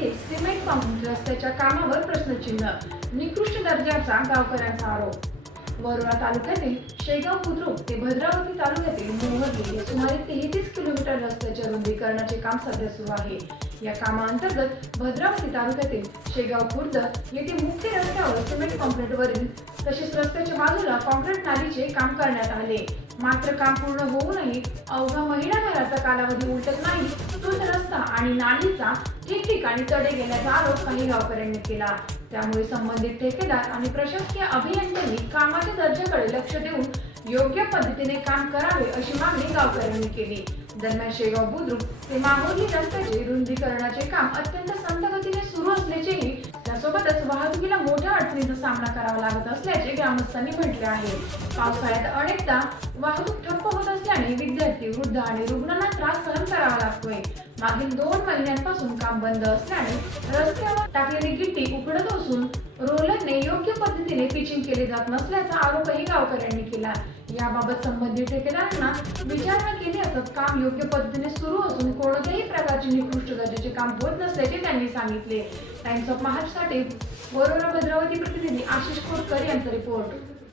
येथे cement pound रस्त्याच्या कामावर प्रश्नचिन्ह, निकृष्ट दर्जाचा गावकऱ्यांचा आरोप। वरोरा तालुक्यातील शेगाव बुद्रुक ते भद्रावती तालुक्यातील मोहर्ली या सुमारे 33 किलोमीटर रस्त्याच्या रुंदीकरणाचे काम सध्या सुरू आहे। या कामाअंतर्गत भद्रावती तालुक्यातील शेगाव खुर्द येथे मुख्य रस्त्यावर सिमेंट कॉन्क्रीटवरील तसेच रस्त्याच्या बाजूला कॉन्क्रीट नालीचे काम करण्यात आले। मात्र काम पूर्ण होऊनही अवघा महिनाभराचा कालावधी उलटत नाही, तोच रस्ता आणि नालीचा ठिकठिकाणी तडे गेल्याचा आरोप काही गावकऱ्यांनी केला। त्यामुळे संबंधित ठेकेदार आणि प्रशासकीय अभियंत्यांनी कामाच्या दर्जाकडे लक्ष देऊन योग्य पद्धतीने काम करावे अशी मागणी गावकऱ्यांनी केली। दरम्यान शेगाव बुद्रुक ते माहुर्ली रस्त्याचे रुंदीकरणाचे काम अत्यंत संथ गतीने सुरू असल्याचेही, त्यासोबतच वाहतुकीला मोठ्या अडचणींचा सामना करावा लागत असल्याचे ग्रामस्थांनी म्हटले आहे। पावसाळ्यात अनेकदा वाहतूक ठप्प होत असल्याने विद्यार्थी, वृद्ध आणि रुग्णांना त्रास सहन करावा लागतोय। मागील 2 महिन्यांपासून काम बंद असल्याने रस्त्यावर टाकलेली गिट्टी उकडत असून रोलरने योग्य पद्धतीने पिचिंग केले जात नसल्याचा आरोपही गावकऱ्यांनी केला। याबाबत संबंधित ठेकेदारांना विचारणा केली असता काम योग्य पद्धतीने सुरू असून कोणत्याही प्रकारचे निकृष्ट दर्जाचे काम होत नसल्याचे त्यांनी सांगितले। टाइम्स ऑफ महाराष्ट्रसाठी वरोरा भद्रावती प्रतिनिधी आशिष खोडकर यांचा रिपोर्ट।